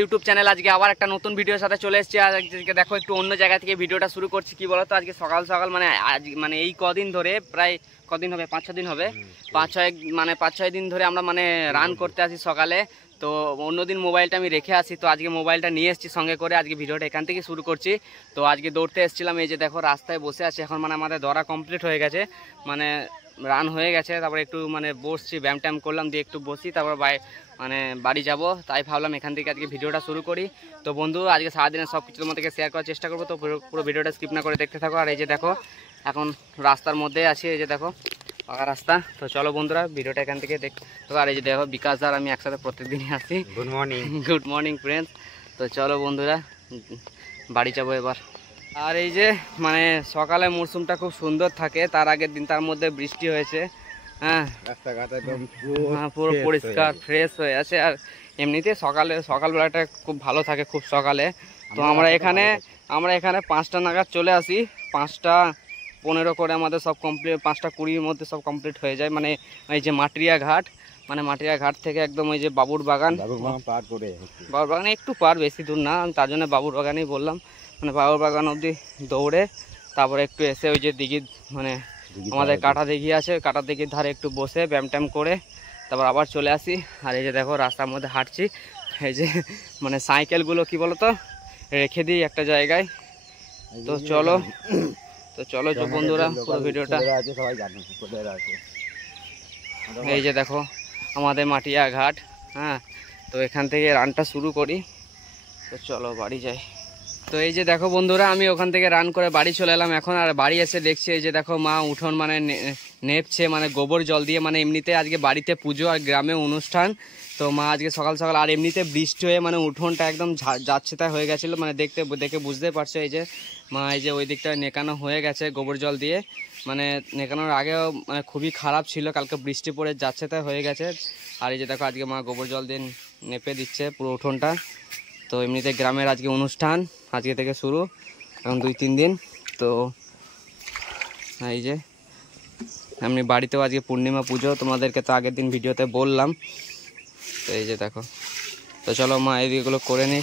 YouTube channel. আজকে আবার একটা নতুন ভিডিওর সাথে চলে এসেছি। আর আজকে দেখো একটু অন্য জায়গা থেকে ভিডিওটা শুরু করছি। কি বলতো, আজকে সকাল সকাল মানে আজ মানে এই কদিন ধরে প্রায় কদিন হবে, 5-6 দিন হবে, 5-6 দিন ধরে আমরা মানে রান করতে আসি সকালে। তো অন্যদিন মোবাইলটা আমি রেখে আসি, তো আজকে মোবাইলটা নিয়ে এসেছি সঙ্গে করে। আজকে ভিডিওটা এখান থেকে শুরু করছি। তো আজকে দৌড়তে এসেছিলাম, এই যে দেখো রাস্তায় বসে আছি এখন। মানে আমাদের দৌড়া কমপ্লিট হয়ে গেছে, মানে রান হয়ে গেছে। তারপরে একটু মানে বসছি, ব্যায়াম ট্যাম করলাম, দিয়ে একটু বসি, তারপর মানে বাড়ি যাব। তাই ভাবলাম এখান থেকে আজকে ভিডিওটা শুরু করি। তো বন্ধু, আজকে সারাদিনের সব কিছু তোমাদেরকে শেয়ার করার চেষ্টা করবো। তো পুরো ভিডিওটা স্কিপ না করে দেখতে থাকো। আর এই যে দেখো এখন রাস্তার মধ্যে আছি, এই যে দেখো পাকা রাস্তা। তো চলো বন্ধুরা, ভিডিওটা এখান থেকে দেখো। আর এই যে দেখো বিকাশ দার আমি একসাথে প্রত্যেকদিনই আসি। Good morning. Good morning friends. তো চলো বন্ধুরা, বাড়ি যাবো এবার। আর এই যে মানে সকালে মরশুমটা খুব সুন্দর থাকে, তার আগের দিন তার মধ্যে বৃষ্টি হয়েছে। হ্যাঁ, রাস্তাঘাট একদম পুরো পরিষ্কার ফ্রেশ হয়ে আছে। আর এমনিতে সকালবেলাটা খুব ভালো থাকে, খুব সকালে। তো আমরা এখানে 5টা নাগাদ চলে আসি। 5টা 15 করে আমাদের সব কমপ্লিট, 5টা 20-র মধ্যে সব কমপ্লিট হয়ে যায়। মানে এই যে মাটিয়া ঘাট, মানে মাটিয়া ঘাট থেকে একদম ওই যে বাবুর বাগান পার করে, বাবুর বাগানে একটু পার, বেশি দূর না, তার জন্য বাবুর বাগানেই বললাম। মানে বাবুর বাগান অবধি দৌড়ে তারপরে একটু এসে ওই যে দিঘি, মানে আমাদের কাটা দিঘি আছে, কাটা দিঘির ধারে একটু বসে ব্যায়াম ট্যাম করে তারপর আবার চলে আসি। আর এই যে দেখো রাস্তার মধ্যে হাঁটছি। এই যে মানে সাইকেলগুলো কি বলো তো রেখে দিই একটা জায়গায়। তো চলো বন্ধুরা, পুরো ভিডিওটা। এই যে দেখো আমাদের মাটিয়া ঘাট। হ্যাঁ, তো এখান থেকে রানটা শুরু করি। তো চলো বাড়ি যাই। তো এই যে দেখো বন্ধুরা, আমি ওখান থেকে রান করে বাড়ি চলে এলাম এখন। আর বাড়ি এসে দেখছি এই যে দেখো মা উঠোন মানে নেপছে, মানে গোবর জল দিয়ে। মানে এমনিতে আজকে বাড়িতে পুজো আর গ্রামে অনুষ্ঠান। তো মা আজকে সকাল সকাল, আর এমনিতে বৃষ্টি হয়ে মানে উঠোনটা একদম যাচ্ছে তাই হয়ে গেছিলো। মানে দেখে বুঝতে পারছো, এই যে মা এই যে ওই দিকটা নেকানো হয়ে গেছে গোবর জল দিয়ে। মানে নেকানোর আগেও মানে খুবই খারাপ ছিল, কালকে বৃষ্টি পড়ে যাচ্ছে তাই হয়ে গেছে। আর এই যে দেখো আজকে মা গোবর জল দিয়ে নেপে দিচ্ছে পুরো উঠোনটা। তো এমনিতে গ্রামের আজকে অনুষ্ঠান, আজকে থেকে শুরু, এখন 2-3 দিন। তো এই যে এমনি বাড়িতেও আজকে পূর্ণিমা পুজো, তোমাদেরকে তো আগের দিন ভিডিওতে বললাম। তো এই যে দেখো, তো চলো মা এইগুলো করে নিই।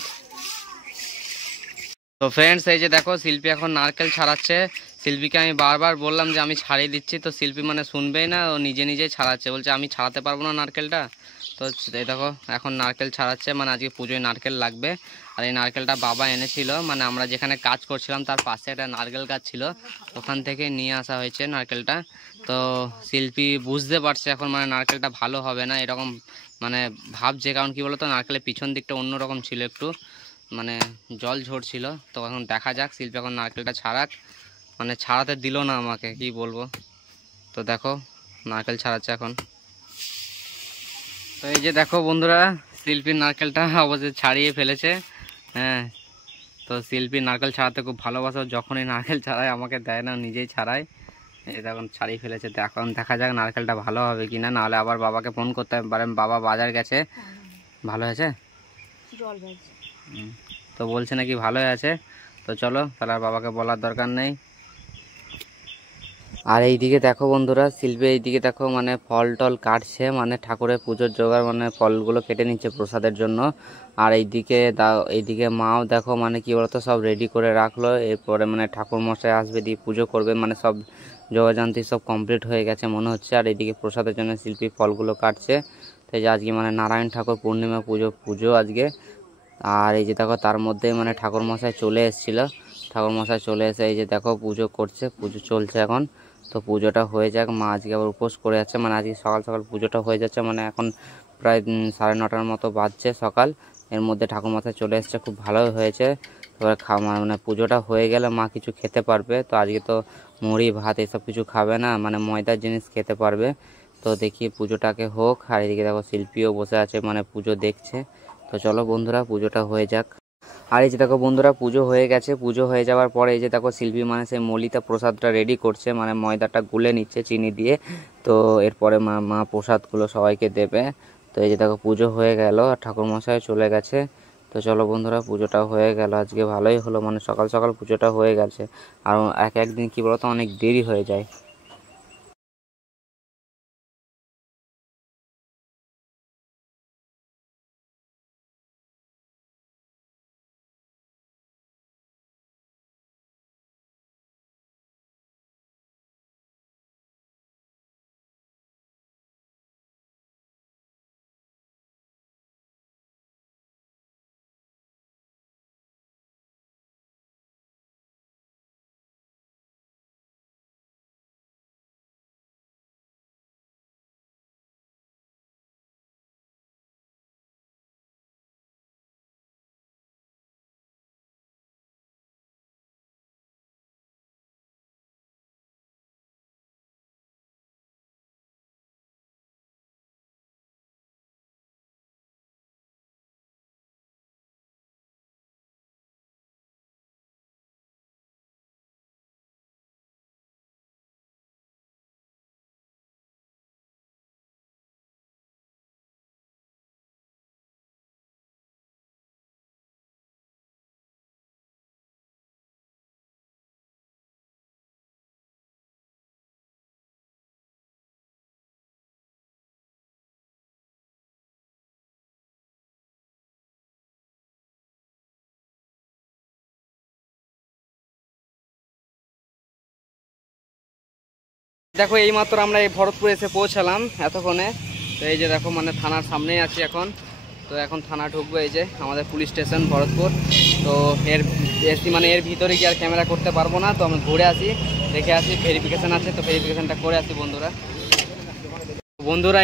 তো ফ্রেন্ডস, এই যে দেখো শিল্পী এখন নারকেল ছাড়াচ্ছে। শিল্পীকে আমি বারবার বললাম যে আমি ছাড়িয়ে দিচ্ছি, তো শিল্পী মানে শুনবেই না, ও নিজেই ছাড়াচ্ছে। বলছে আমি ছাড়াতে পারবো না নারকেলটা। তো এই দেখো এখন নারকেল ছাড়াচ্ছে, মানে আজকে পুজোয় নারকেল লাগবে। আর এই নারকেলটা বাবা এনেছিল, মানে আমরা যেখানে কাজ করছিলাম তার পাশে একটা নারকেল গাছ ছিল, ওখান থেকে নিয়ে আসা হয়েছে নারকেলটা। তো শিল্পী বুঝতে পারছে এখন মানে নারকেলটা ভালো হবে না এরকম মানে ভাবছে। কারণ কি বলতো, নারকেলের পিছন দিকটা অন্যরকম ছিল, একটু মানে জল ঝরছিল। তো এখন দেখা যাক, শিল্পী এখন নারকেলটা ছাড়াক। মানে ছাড়াতে দিল না আমাকে, কি বলবো। তো দেখো নারকেল ছাড়াচ্ছে এখন। তো এই যে দেখো বন্ধুরা, শিল্পীর নারকেলটা অবশ্যই ছাড়িয়ে ফেলেছে। হ্যাঁ, তো শিল্পী নারকেল ছাড়াতে খুব ভালোবাসে, যখনই নারকেল ছাড়ায় আমাকে দেয় না, নিজেই ছাড়ায়। এই দেখুন ছাড়িয়ে ফেলেছে। তো এখন দেখা যাক নারকেলটা ভালো হবে কি না, নাহলে আবার বাবাকে ফোন করতে পারেন, বাবা বাজার গেছে। ভালো হয়েছে, তো বলছে নাকি ভালো আছে। তো চলো তাহলে আর বাবাকে বলার দরকার নেই। আর এইদিকে দেখো বন্ধুরা, শিল্পী এইদিকে দেখো মানে ফল টল কাটছে, মানে ঠাকুরের পুজোর জোগাড়, মানে ফলগুলো কেটে নিচ্ছে প্রসাদের জন্য। আর এইদিকে মাও দেখো মানে কি বলতো সব রেডি করে রাখলো। এরপরে মানে ঠাকুর মশাই আসবে, দিয়ে পুজো করবে, মানে সব জোগাড়যন্ত্র সব কমপ্লিট হয়ে গেছে মনে হচ্ছে। আর এইদিকে প্রসাদের জন্য শিল্পী ফলগুলো কাটছে। তাই যে আজকে মানে নারায়ণ ঠাকুর পূর্ণিমা পুজো আজকে। আর এই যে দেখো তার মধ্যে মানে ঠাকুরমশাই চলে এসেছিলো। ঠাকুরমশাই চলে এসে এই যে দেখো পুজো করছে, পুজো চলছে এখন। তো পুজোটা হয়ে যাক, মা আজকে আবার উপোস করে আছে, মানে আজকে সকাল সকাল পুজোটা হয়ে যাচ্ছে। মানে এখন প্রায় 9:30টার মতো বাজছে সকাল। এর মধ্যে ঠাকুরমশাই চলে এসছে, খুব ভালোই হয়েছে। এবার মানে পুজোটা হয়ে গেলে মা কিছু খেতে পারবে। তো আজকে তো মুড়ি ভাত এসব কিছু খাবে না, মানে ময়দার জিনিস খেতে পারবে। তো দেখি পুজোটাকে হোক। আর এদিকে দেখো শিল্পীও বসে আছে, মানে পুজো দেখছে। তো চলো বন্ধুরা পুজোটা হয়ে যাক। আর এই যে দেখো বন্ধুরা পুজো হয়ে গেছে। পুজো হয়ে যাওয়ার পরে এই যে দেখো শিল্পী মানে সেই মলিতা প্রসাদটা রেডি করছে, মানে ময়দাটা গুলে নিচ্ছে চিনি দিয়ে। তো এরপরে মা প্রসাদগুলো সবাইকে দেবে। তো এই যে দেখো পুজো হয়ে গেল, আর ঠাকুরমশাই চলে গেছে। তো চলো বন্ধুরা পুজোটা হয়ে গেল, আজকে ভালোই হলো, মানে সকাল সকাল পুজোটা হয়ে গেছে। আর একদিন কি বলতো অনেক দেরি হয়ে যায়। দেখো এইমাত্র আমরা এই ভরতপুর এসে পৌঁছালাম এতক্ষণে। তো এই যে দেখো মানে থানার সামনেই আছি এখন। তো এখন থানা ঢুকবো, এই যে আমাদের পুলিশ স্টেশন ভরতপুর। তো এর ভিতরে কি আর ক্যামেরা করতে পারবো না, তো আমি ঘুরে আসি, দেখে আসি, ভেরিফিকেশান আছে তো ভেরিফিকেশানটা করে আসি বন্ধুরা।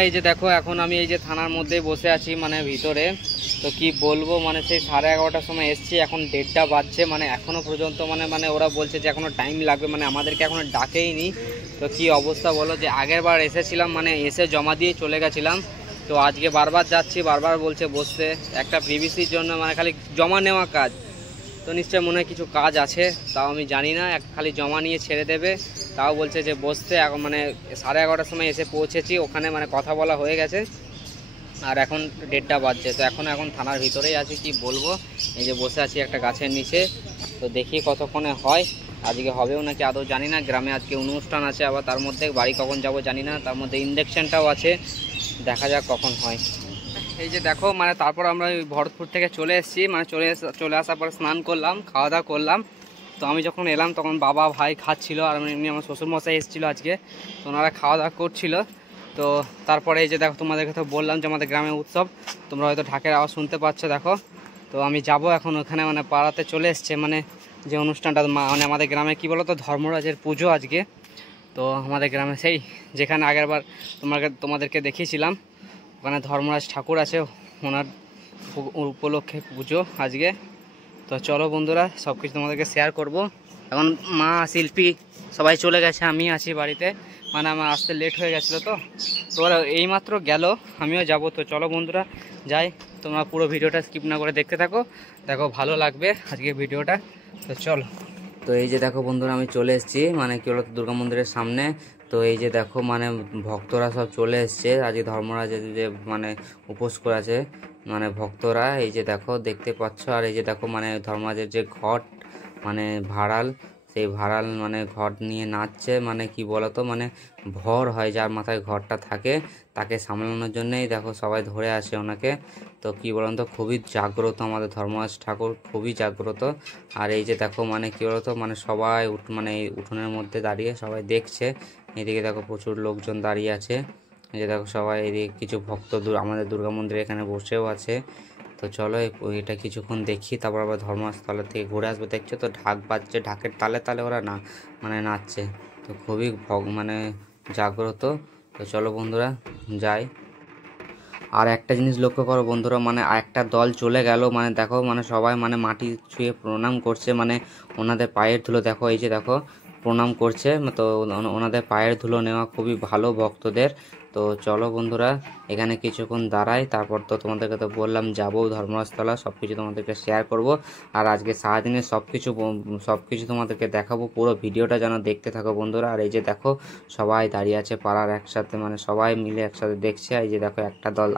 এই যে দেখো এখন আমি এই যে থানার মধ্যেই বসে আছি মানে ভিতরে। তো কি বলবো মানে সেই 11:30টার সময় এসছি, এখন 1:30টা বাজছে, মানে এখনও পর্যন্ত মানে ওরা বলছে যে এখনও টাইম লাগবে, মানে আমাদেরকে এখনও ডাকেইনি। তো কি অবস্থা বলো, যে আগের বার এসেছিলাম মানে এসে জমা দিয়ে চলে গেছিলাম, তো আজকে বারবার যাচ্ছি, বারবার বলছে বসতে, একটা প্রিভিসির জন্য মানে খালি জমা নেওয়া কাজ। তো নিশ্চয় মনে হয় কিছু কাজ আছে, তাও আমি জানি না, খালি জমা নিয়ে ছেড়ে দেবে, তাও বলছে যে বসতে। এখন মানে 11:30টার সময় এসে পৌঁছেছি ওখানে, মানে কথা বলা হয়ে গেছে, আর এখন 1:30টা বাজছে। তো এখন থানার ভিতরেই আছি, কি বলবো, এই যে বসে আছি একটা গাছের নিচে। তো দেখি কতক্ষণে হয়, আজকে হবেও নাকি আদৌ জানি না। গ্রামে আজকে অনুষ্ঠান আছে, আবার তার মধ্যে বাড়ি কখন যাব জানি না, তার মধ্যে ইন্ডাকশানটাও আছে, দেখা যাক কখন হয়। এই যে দেখো মানে তারপর আমরা ভরতপুর থেকে চলে এসেছি, মানে চলে আসার পর স্নান করলাম, খাওয়া দাওয়া করলাম। তো আমি যখন এলাম তখন বাবা ভাই খাচ্ছিল, আর এমনি আমার শ্বশুরমশাই এসেছিলো আজকে, তো ওনারা খাওয়া দাওয়া করছিল। তো তারপরে এই যে দেখো তোমাদেরকে তো বললাম যে আমাদের গ্রামে উৎসব, তোমরা হয়তো ঢাকের আওয়াজ শুনতে পাচ্ছ। দেখো তো আমি যাব এখন ওখানে, মানে পাড়াতে চলে এসছে, মানে যে অনুষ্ঠানটা মানে আমাদের গ্রামে কি বলো তো ধর্মরাজের পুজো আজকে। তো আমাদের গ্রামে সেই যেখানে আগেরবার তোমাদেরকে দেখিয়েছিলাম, ওখানে ধর্মরাজ ঠাকুর আছে, ওনার উপলক্ষে পুজো আজকে। তো চলো বন্ধুরা সব কিছু তোমাদেরকে শেয়ার করব। এখন মা শিল্পী সবাই চলে গেছে, আমি আছি বাড়িতে, মানে আমার আসতে লেট হয়ে গেছিলো। তো ওরা এইমাত্র গেল, আমিও যাব। তো চলো বন্ধুরা যাই, তোমরা পুরো ভিডিওটা স্কিপ না করে দেখতে থাকো, দেখো ভালো লাগবে আজকে ভিডিওটা। তো চলো। তো এই যে দেখো বন্ধুরা আমি চলে এসেছি মানে কি বলতো দুর্গা মন্দিরের সামনে। তো এই যে দেখো মানে ভক্তরা সব চলে এসছে, আজকে ধর্মরাজের যে মানে উপোস করে আছে মানে ভক্তরা, এই যে দেখো দেখতে পাচ্ছ। আর এই যে দেখো মানে ধর্মরাজের যে ঘট মানে ভাড়াল, সেই ভাড়াল মানে ঘট নিয়ে নাচছে, মানে কি বলতো মানে ভর হয় যার মাথায় ঘরটা থাকে, তাকে সামলানোর জন্যই দেখো সবাই ধরে আসে ওনাকে। তো কি বলুন তো খুবই জাগ্রত আমাদের ধর্মরাজ ঠাকুর, খুবই জাগ্রত। আর এই যে দেখো মানে কি বলতো মানে সবাই মানে এই উঠোনের মধ্যে দাঁড়িয়ে সবাই দেখছে। এদিকে দেখো প্রচুর লোকজন দাঁড়িয়ে আছে, এই যে দেখো সবাই, এদিকে কিছু ভক্ত আমাদের দুর্গা মন্দিরে এখানে বসেও আছে। তো চলো এটা কিছুক্ষণ দেখি, তারপর আবার ধর্মস্থলের থেকে ঘুরে আসবো। দেখছো তো ঢাক বাজছে, ঢাকের তালে তালে ওরা না মানে নাচছে, তো খুবই মানে জাগ্রত। তো চলো বন্ধুরা যাই। আর একটা জিনিস লক্ষ্য করো বন্ধুরা, মানে একটা দল চলে গেল, মানে দেখো মানে সবাই মানে মাটি ছুঁয়ে প্রণাম করছে, মানে ওনাদের পায়ের ধুলো দেখো, এই যে দেখো প্রণাম করছে। তো ওনাদের পায়ের ধুলো নেওয়া খুবই ভালো ভক্তদের। তো চলো বন্ধুরা এখানে কিছুক্ষণ দাঁড়াই, তারপর তো তোমাদেরকে তো বললাম যাবো ধর্মস্থলা, সব কিছু তোমাদেরকে শেয়ার করব। আর আজকে সারাদিনের সব কিছু তোমাদেরকে দেখাবো, পুরো ভিডিওটা যেন দেখতে থাকো বন্ধুরা। আর এই যে দেখো সবাই দাঁড়িয়ে আছে পাড়ার একসাথে, মানে সবাই মিলে একসাথে দেখছে। এই যে দেখো একটা দল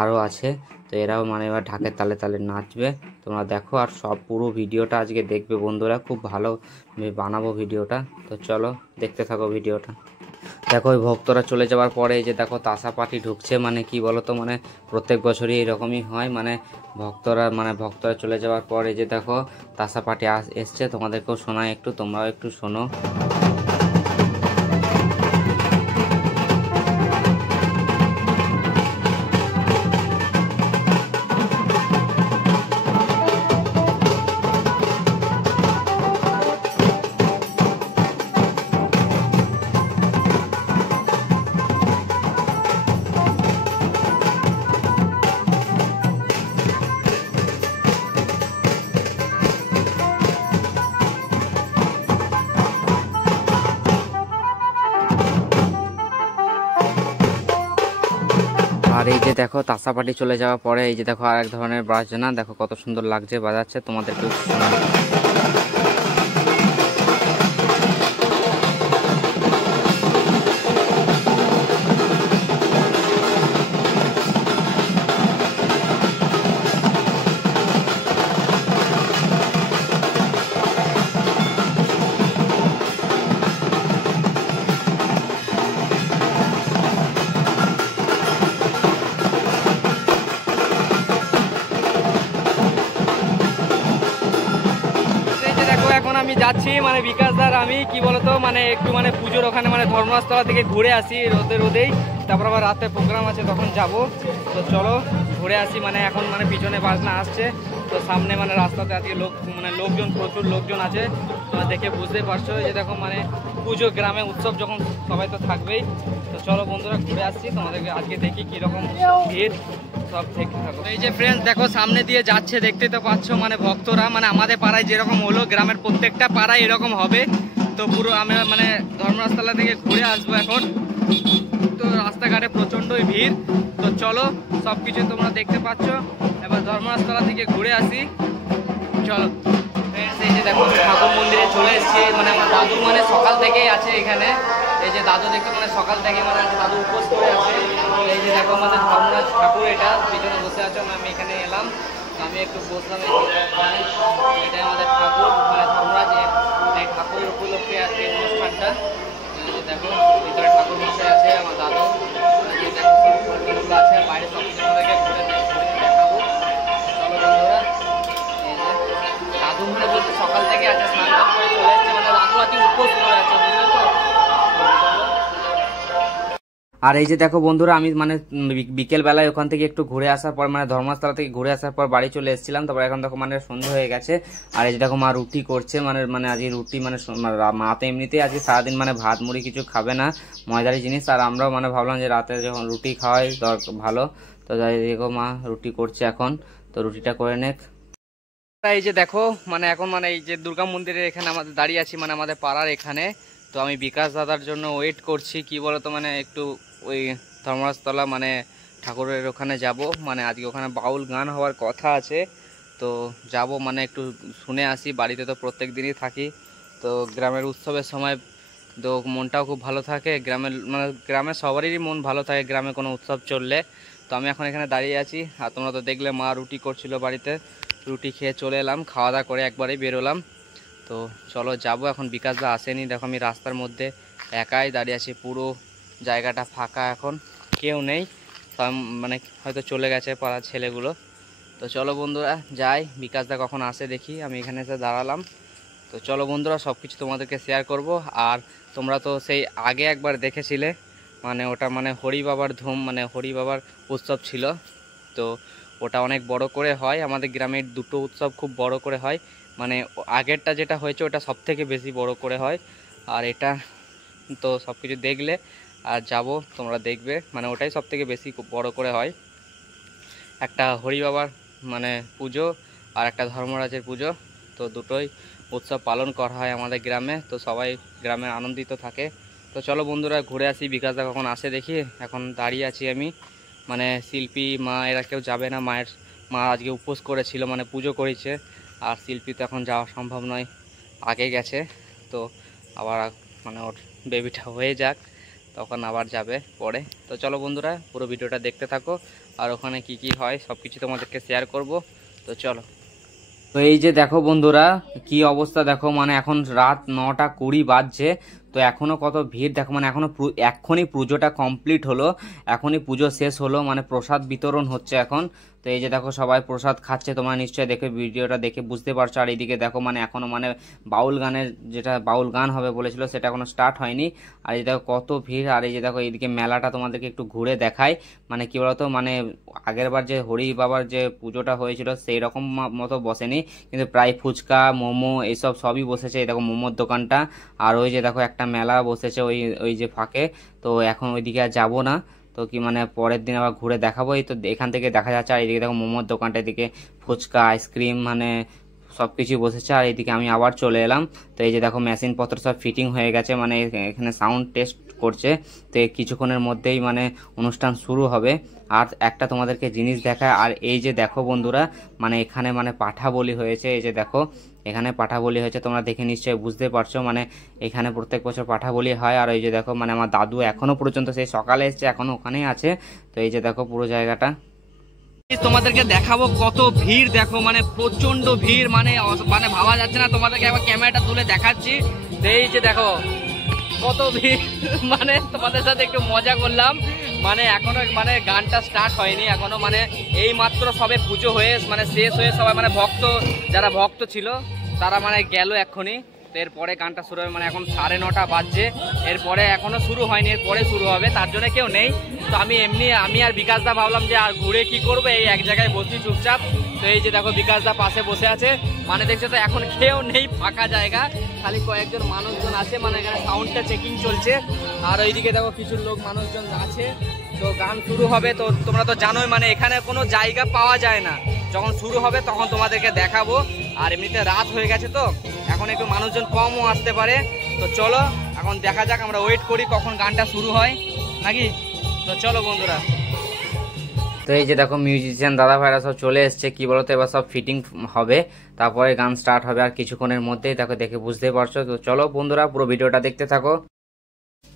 আরও আছে, তো এরাও মানে এবার ঢাকের তালে তালে নাচবে, তোমরা দেখো। আর সব পুরো ভিডিওটা আজকে দেখবে বন্ধুরা, খুব ভালো বানাবো ভিডিওটা। তো চলো দেখতে থাকো ভিডিওটা। দেখো ওই ভক্তরা চলে যাওয়ার পরে এই যে দেখো তাসা পার্টি ঢুকছে, মানে কি বলতো মানে প্রত্যেক বছরই এরকমই হয়, মানে ভক্তরা চলে যাওয়ার পরে যে দেখো তাসা পার্টি এসছে, তোমাদেরকেও শোনায় একটু, তোমরাও একটু শোনো। আর এই যে দেখো তাসা পার্টি চলে যাওয়ার পরে এই যে দেখো আর এক ধরনের বাজনা, দেখো কত সুন্দর লাগছে বাজাচ্ছে, তোমাদেরকে যাচ্ছি মানে বিকাশদার আমি কি বলতো মানে একটু মানে পুজোর ওখানে মানে ধর্মস্থলা থেকে ঘুরে আসি রোদেই, তারপর আবার রাতে প্রোগ্রাম আছে তখন যাব। তো চলো ঘুরে আসি, মানে এখন মানে পিছনে বাজনা আসছে, তো সামনে মানে রাস্তাতে আজকে লোকজন প্রচুর লোকজন আছে, তোমরা দেখে বুঝতে পারছো। যে দেখো মানে পুজো গ্রামে উৎসব যখন সবাই তো থাকবেই। তো চলো বন্ধুরা ঘুরে আসছি, তোমাদেরকে আজকে দেখি কীরকম ভিড় সব দেখতে থাকো। এই যে ফ্রেন্ডস দেখো সামনে দিয়ে যাচ্ছে, দেখতে তো পাচ্ছ মানে ভক্তরা, মানে আমাদের পাড়ায় যেরকম হলো গ্রামের প্রত্যেকটা পাড়ায় এরকম হবে। তো পুরো আমি মানে ধর্মস্থলা থেকে ঘুরে আসবো এখন, তো রাস্তাঘাটে প্রচণ্ডই ভিড়। তো চলো সব কিছু তোমরা দেখতে পাচ্ছ, এবার ধর্মস্থলা থেকে ঘুরে আসি চলো। এই যে দেখো ঠাকুর মন্দিরে চলে এসেছি, মানে আমার দাদু মানে সকাল থেকেই আছে এখানে। এই যে দাদু দেখতে মানে সকাল থেকে মানে দাদু উপোস করে আছে। এই যে দেখো আমাদের ধর্মরাজ ঠাকুর, এটা পিছনে বসে আছে, আমি এখানে এলাম, আমি একটু বসলাম। এটাই আমাদের ঠাকুর, মানে ধর্মরাজ, এই ঠাকুরের উপলক্ষে আজকে অনুষ্ঠানটা। এই যে দেখো ভিতরে ঠাকুর বসে আছে আমার দাদু, এই যে দেখো সব ফলগুলো আছে, বাইরে সব কিছু থেকে ঘুরে দেখাবো। চলো বন্ধুরা, এই যে দাদু মানে বলতে সকাল থেকে আছে, স্নান করে চলে এসছে, মানে দাদু আজকে উপোস করে আছে, বুঝলে তো। আর এই যে দেখো বন্ধুরা আমি মানে বিকেল বেলায় ওখান থেকে একটু ঘুরে আসার পর মানে ধর্মস্থলা থেকে ঘুরে আসার পর বাড়ি চলে এসেছিলাম। তারপর এখন দেখো মানে সন্ধ্যা হয়ে গেছে, আর এই যে দেখো মা রুটি করছে, মানে আজকে রুটি মানে মা তো এমনিতেই আজকে সারাদিন মানে ভাত মুড়ি কিছু খাবে না, ময়দারি জিনিস, আর আমরাও মানে ভাবলাম যে রাতে যখন রুটি খাওয়াই ভালো। তো যাই দেখো মা রুটি করছে এখন, তো রুটিটা করে নেক। এই যে দেখো মানে এখন মানে এই যে দুর্গা মন্দিরের এখানে আমাদের দাঁড়িয়ে আছি, মানে আমাদের পাড়ার এখানে। তো আমি বিকাশ দাদার জন্য ওয়েট করছি, কি বলতো মানে একটু ওই ধর্মরাজতলা মানে ঠাকুরের ওখানে যাব, মানে আজকে ওখানে বাউল গান হওয়ার কথা আছে। তো যাব মানে একটু শুনে আসি, বাড়িতে তো প্রত্যেক দিনই থাকি, তো গ্রামের উৎসবের সময় তো মনটাও খুব ভালো থাকে, গ্রামের সবারই মন ভালো থাকে গ্রামে কোনো উৎসব চললে। তো আমি এখন এখানে দাঁড়িয়ে আছি, আর তোমরা তো দেখলে মা রুটি করছিল বাড়িতে, রুটি খেয়ে চলে এলাম, খাওয়া দাওয়া করে একবারেই বেরোলাম। তো চলো যাব এখন, বিকাশদা আসেনি, দেখো আমি রাস্তার মধ্যে একাই দাঁড়িয়ে আছি, পুরো জায়গাটা ফাঁকা, এখন কেউ নেই, সব মানে হয়তো চলে গেছে পাড়ার ছেলেগুলো। তো চলো বন্ধুরা যাই, বিকাশদা কখন আসে দেখি, আমি এখানে এসে দাঁড়ালাম। তো চলো বন্ধুরা সব কিছু তোমাদেরকে শেয়ার করব। আর তোমরা তো সেই আগে একবার দেখেছিলে, মানে ওটা মানে হরি বাবার ধুম, মানে হরি বাবার উৎসব ছিল। তো ওটা অনেক বড় করে হয়, আমাদের গ্রামের দুটো উৎসব খুব বড় করে হয়, মানে আগেরটা যেটা হয়েছে ওটা সব থেকে বেশি বড় করে হয়, আর এটা তো সব কিছু দেখলে আর যাব তোমরা দেখবে, মানে ওটাই সব থেকে বেশি বড় করে হয়। একটা হরি বাবার মানে পুজো আর একটা ধর্মরাজের পুজো, তো দুটোই উৎসব পালন করা হয় আমাদের গ্রামে, তো সবাই গ্রামে আনন্দিত থাকে। তো চলো বন্ধুরা ঘুরে আসি, বিকাশদা কখন আসে দেখি। এখন দাঁড়িয়ে আছি আমি, মানে শিল্পী মা এরা কেউ যাবে না, মা আজকে উপোস করেছিল, মানে পুজো করেছে, আর শিল্পী তো এখন যাওয়া সম্ভব নয়, আগে গেছে। তো আবার মানে ওর বেবিটা হয়ে যাক তখন আবার যাবে পরে। তো চলো বন্ধুরা পুরো ভিডিওটা দেখতে থাকো, আর ওখানে কি কি হয় সব কিছু তোমাদেরকে শেয়ার করব। তো চলো। তো এই যে দেখো বন্ধুরা কি অবস্থা দেখো, মানে এখন রাত 9:20 বাজছে, তো এখনো কত ভিড় দেখো, মানে এখনই পুজোটা কমপ্লিট হলো, এখনই পুজো শেষ হলো, মানে প্রসাদ বিতরণ হচ্ছে এখন। তো এই যে দেখো সবাই প্রসাদ খাচ্ছে, তোমরা নিশ্চয়ই দেখে ভিডিওটা দেখে বুঝতে পারছো। আর এইদিকে দেখো মানে এখনো মানে বাউল গানের যেটা বাউল গান হবে বলেছিল সেটা এখনো স্টার্ট হয়নি। আর এই দেখো কত ভিড়, আর এই যে দেখো এইদিকে মেলাটা তোমাদেরকে একটু ঘুরে দেখাই, মানে কি বলতো মানে আগের বার যে হরি বাবার যে পুজোটা হয়েছিল সেই রকম মতো বসেনি, কিন্তু প্রায় ফুচকা মোমো এইসব সবই বসেছে। এই দেখো মোমোর দোকানটা, আর ওই যে দেখো একটা মেলা বসেছে ওই ওই যে ফাঁকে। তো এখন ওইদিকে আর যাবো না, তো কি মানে পরের দিন আবার ঘুরে দেখাবো। এই তো এখান থেকে দেখা যাচ্ছে, আর এইদিকে দেখো মোমোর দোকানটা, এদিকে ফুচকা আইসক্রিম মানে সব কিছুই বসেছে। আর এইদিকে আমি আবার চলে এলাম, তো এই যে দেখো মেশিন পত্র সব ফিটিং হয়ে গেছে, মানে এখানে সাউন্ড টেস্ট করছে, তো কিছুক্ষণের মধ্যেই মানে অনুষ্ঠান শুরু হবে। আর একটা তোমাদেরকে জিনিস দেখায়, আর এই যে দেখো বন্ধুরা মানে এখানে মানে পাঠা বলি হয়েছে, এই যে দেখো এখানে পাঠা বলি হয়েছে, তোমরা দেখে নিশ্চয়ই বুঝতে পারছো, মানে এখানে প্রত্যেক বছর পাঠা বলি হয়। আর এই যে দেখো মানে আমার দাদু এখনো পর্যন্ত সেই সকালে এসছে, এখনো ওখানেই আছে। তো এই যে দেখো পুরো জায়গাটা তোমাদেরকে দেখাবো কত ভিড় দেখো, মানে প্রচন্ড ভিড়, মানে মানে ভাবা যাচ্ছে না। তোমাদেরকে একবার ক্যামেরাটা তুলে দেখাচ্ছি, এই যে দেখো কত ভিড়, মানে তোমাদের সাথে একটু মজা করলাম, মানে এখনো মানে গানটা স্টার্ট হয়নি এখনো, মানে এই মাত্র সবে পুজো হয়ে মানে শেষ হয়ে সবাই মানে যারা ভক্ত ছিল তারা মানে গেল এক্ষুনি। তো এরপরে গানটা শুরু হবে, মানে এখন 9:30 বাজছে, এরপরে এখনো শুরু হয়নি, এরপরে শুরু হবে, তার জন্য কেউ নেই। তো আমি আর বিকাশ দা ভাবলাম যে আর ঘুরে কি করবো, এই এক জায়গায় বসি চুপচাপ। তো এই যে দেখো বিকাশ দা পাশে বসে আছে, মানে দেখছো তো এখন কেউ নেই, ফাঁকা জায়গা, খালি কয়েকজন মানুষজন আছে, মানে এখানে সাউন্ডটা চেকিং চলছে। আর ওইদিকে দেখো কিছু লোক মানুষজন আছে। তো গান শুরু হবে, তো তোমরা তো জানোই মানে এখানে কোনো জায়গা পাওয়া যায় না, যখন শুরু হবে তখন তোমাদেরকে দেখাবো। আর এমনিতে রাত হয়ে গেছে, তো এখন একটু মানুষজন কমও আসতে পারে। তো চলো এখন দেখা যাক, আমরা ওয়েট করি কখন গানটা শুরু হয় নাকি। তো চলো বন্ধুরা। তো এই যে দেখো মিউজিশিয়ান দাদা ভাইরা সব চলে এসছে, কি বলতো এবার সব ফিটিং হবে, তারপরে গান স্টার্ট হবে আর কিছুক্ষণের মধ্যেই, দেখো দেখে বুঝতেই পারছো। তো চলো বন্ধুরা পুরো ভিডিওটা দেখতে থাকো।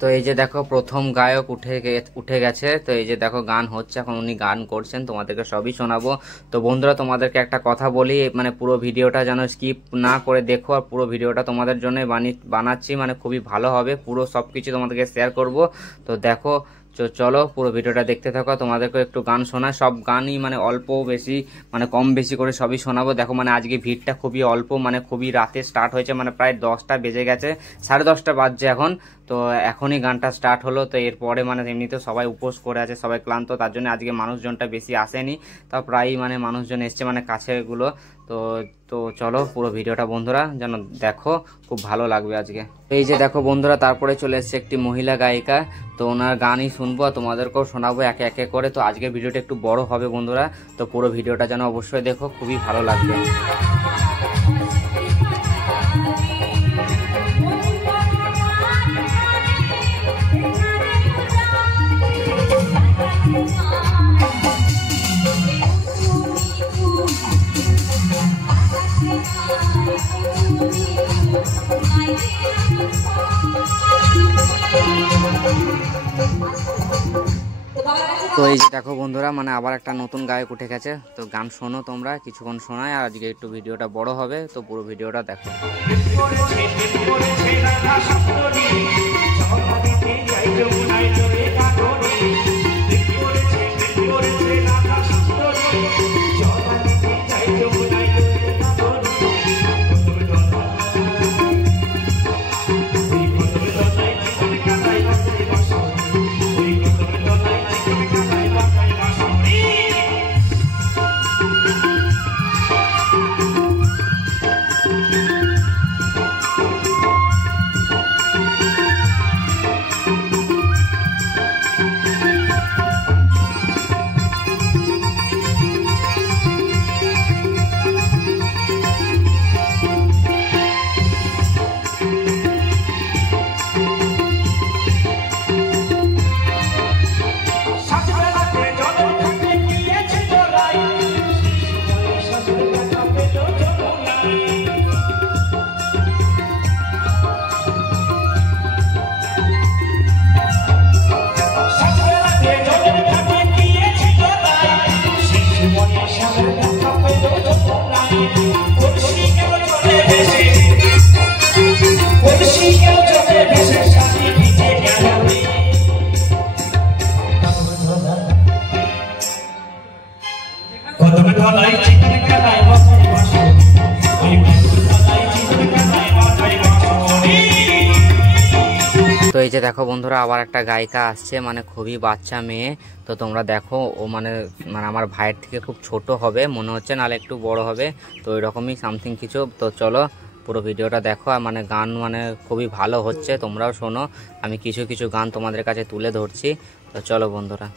তো এই যে দেখো প্রথম গায়ক উঠে গেছে। তো এই যে দেখো গান হচ্ছে, এখন উনি গান করছেন, তোমাদেরকে সবই শোনাবো। তো বন্ধুরা তোমাদেরকে একটা কথা বলি, মানে পুরো ভিডিওটা যেন স্কিপ না করে দেখো, আর পুরো ভিডিওটা তোমাদের জন্য বানাচ্ছি, মানে খুবই ভালো হবে, পুরো সবকিছু তোমাদেরকে শেয়ার করব। তো দেখো চলো পুরো ভিডিওটা দেখতে থাকো, তোমাদেরকে একটু গান শোনায়, সব গানই মানে অল্প বেশি মানে কম বেশি করে সবই শোনাবো। দেখো মানে আজকে ভিড়টা খুবই অল্প, মানে খুবই রাতে স্টার্ট হয়েছে, মানে প্রায় 10টা বেজে গেছে, 10:30 বাজছে এখন। তো এখনই গানটা স্টার্ট হলো। তো এরপরে মানে এমনিতে সবাই উপোস করে আছে, সবাই ক্লান্ত, তার জন্য আজকে মানুষজনটা বেশি আসেনি, তা প্রায় মানে মানুষজন এসছে মানে কাছেগুলো। তো তো চলো পুরো ভিডিওটা বন্ধুরা যেন দেখো, খুব ভালো লাগবে আজকে। এই যে দেখো বন্ধুরা তারপরে চলে এসছে একটি মহিলা গায়িকা, তো ওনার গানই শুনবো, তোমাদেরকেও শোনাবো একে একে করে। তো আজকের ভিডিওটা একটু বড় হবে বন্ধুরা, তো পুরো ভিডিওটা যেন অবশ্যই দেখো, খুবই ভালো লাগবে। তো এই যে দেখো বন্ধুরা মানে আবার একটা নতুন গায়ক উঠে গেছে। তো গান শোনো তোমরা, কিছুক্ষণ শোনায়, আর আজকে একটু ভিডিওটা বড় হবে, তো পুরো ভিডিওটা দেখো। তো এই যে দেখো বন্ধুরা আবার একটা গায়িকা আসছে, মানে খুবই বাচ্চা মেয়ে। তো তোমরা দেখো ও মানে মানে আমার ভাইয়ের থেকে খুব ছোট হবে মনে হচ্ছে, নাহলে একটু বড় হবে, তো ওই রকমই সামথিং কিছু। তো চলো পুরো ভিডিওটা দেখো, আর মানে গান মানে খুবই ভালো হচ্ছে, তোমরাও শোনো, আমি কিছু কিছু গান তোমাদের কাছে তুলে ধরছি। তো চলো বন্ধুরা।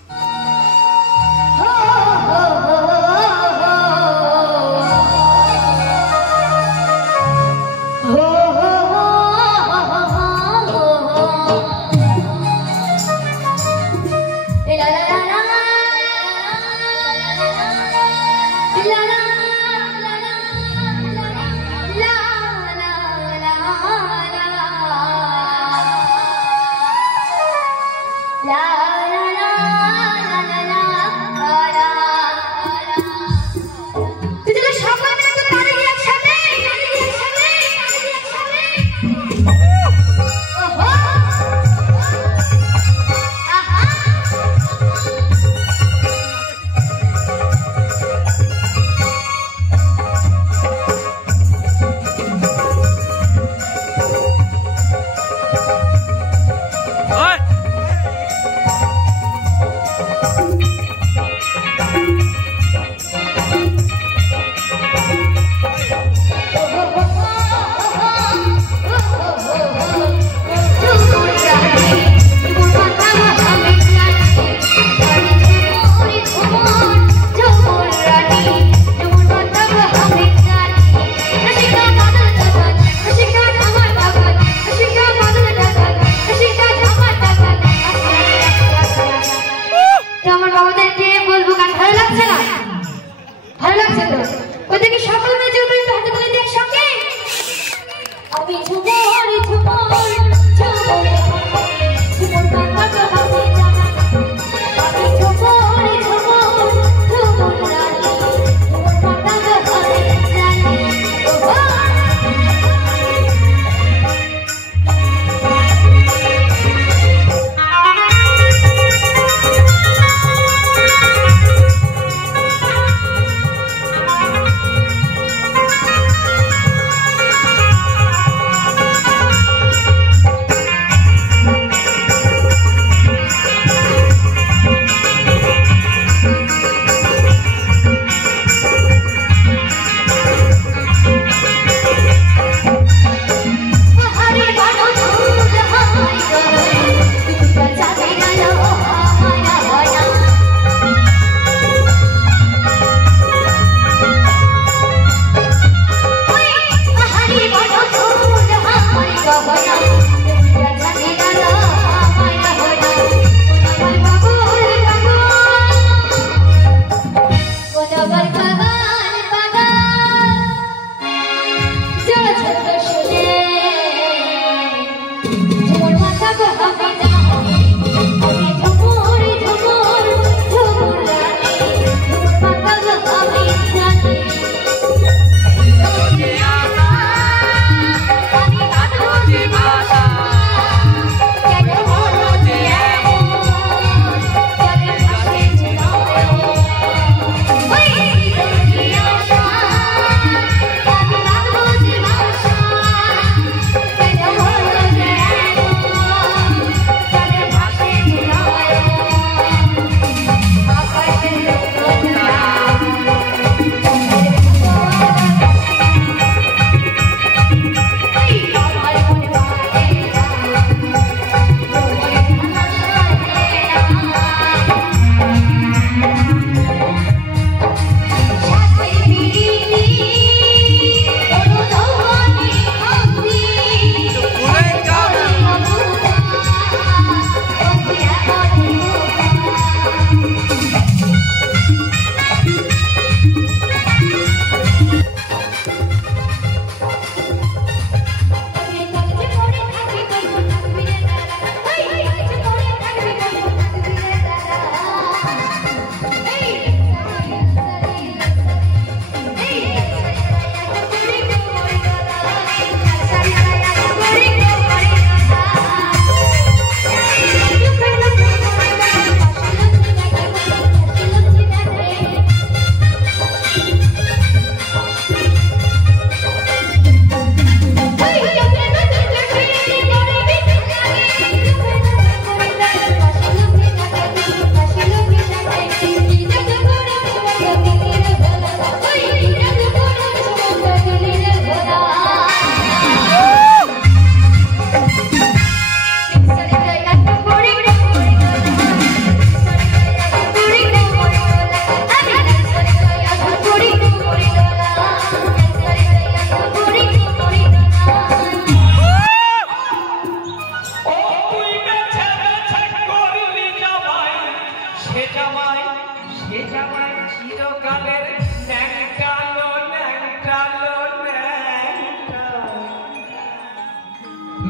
La la la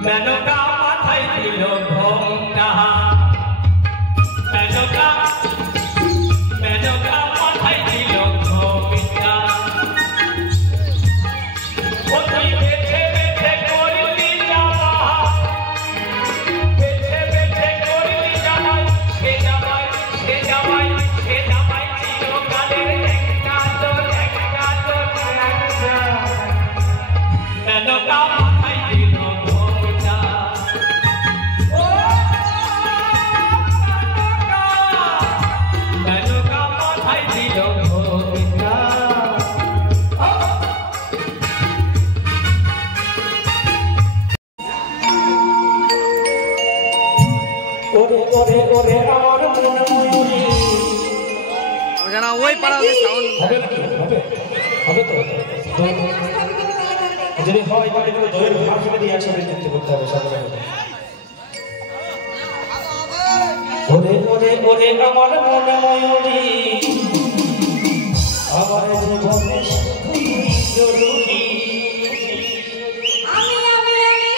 মেনকা মাথায় দিল ঘোমটা মেনকা মাথায় দিল ঘোমটা ও তুই বেছে বেছে করলি যাওয়া বেছে বেছে করলি যাওয়াই সে যাওয়াই সে যাওয়াই সে যাওয়াই চিরকালের একটা তো মেনকা মাথায় দিল ঘোমটা মেনকা মাথায় দিল ঘোমটা ওরে ওরে ওরে আমার মন ময়ূরী জানা ওই পাড়া ওই সাউন্ড হবে হবে তো যদি হয় তাহলে কিন্তু দইয়ের ভাগ ফেলে দিয়ে একসাথে দেখতে করতে হবে সাথে ওরে ওরে ওরে আমার মন ময়ূরী আমার জীবনে জরুরি আমি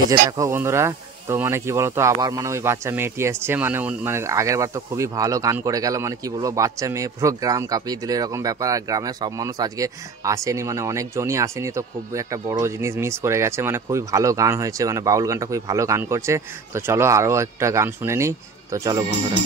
এই যে দেখো বন্ধুরা, তো মানে কি বলতো আবার মানে ওই বাচ্চা মেয়েটি এসছে, মানে মানে আগের বার তো খুবই ভালো গান করে গেল, মানে কি বলবো বাচ্চা মেয়ে পুরো গ্রাম কাঁপিয়ে দিল এরকম ব্যাপার। আর গ্রামের সব মানুষ আজকে আসেনি, মানে অনেকজনই আসেনি, তো খুব একটা বড় জিনিস মিস করে গেছে। মানে খুবই ভালো গান হয়েছে, মানে বাউল গানটা খুবই ভালো গান করছে। তো চলো আরও একটা গান শুনে নিই। তো চলো বন্ধুরা।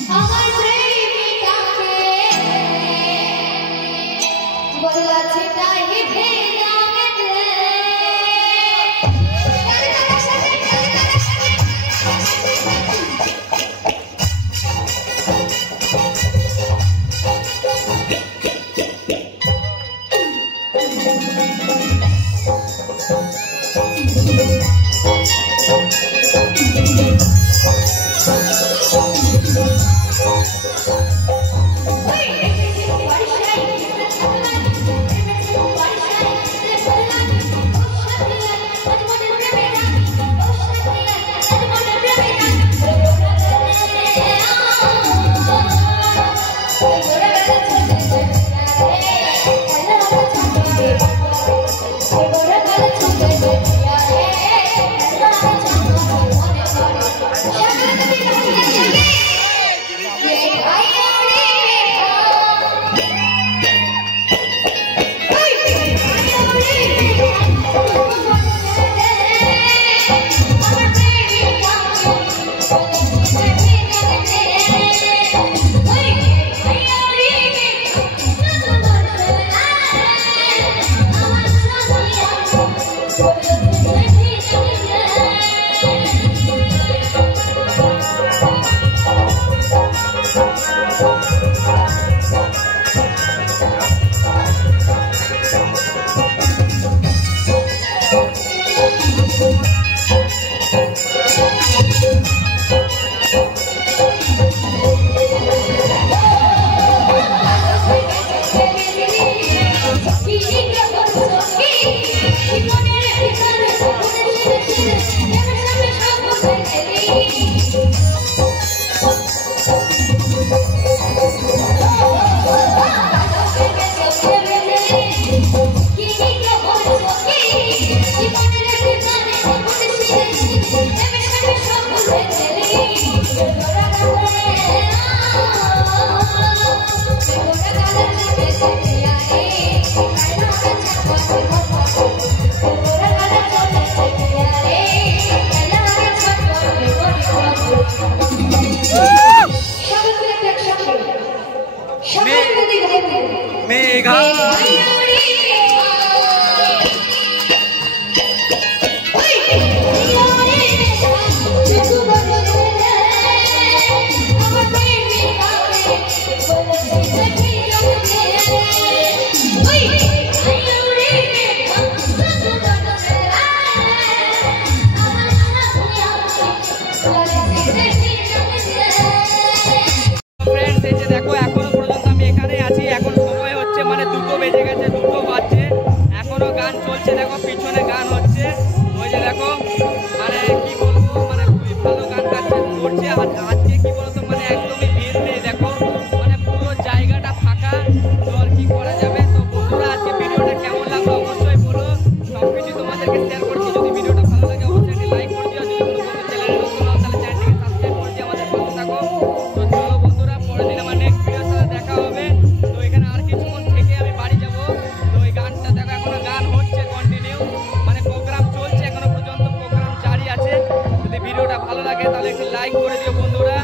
লাইক করে দিও বন্ধুরা।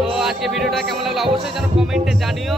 তো আজকে ভিডিওটা কেমন লাগলো অবশ্যই যেন কমেন্টে জানিও।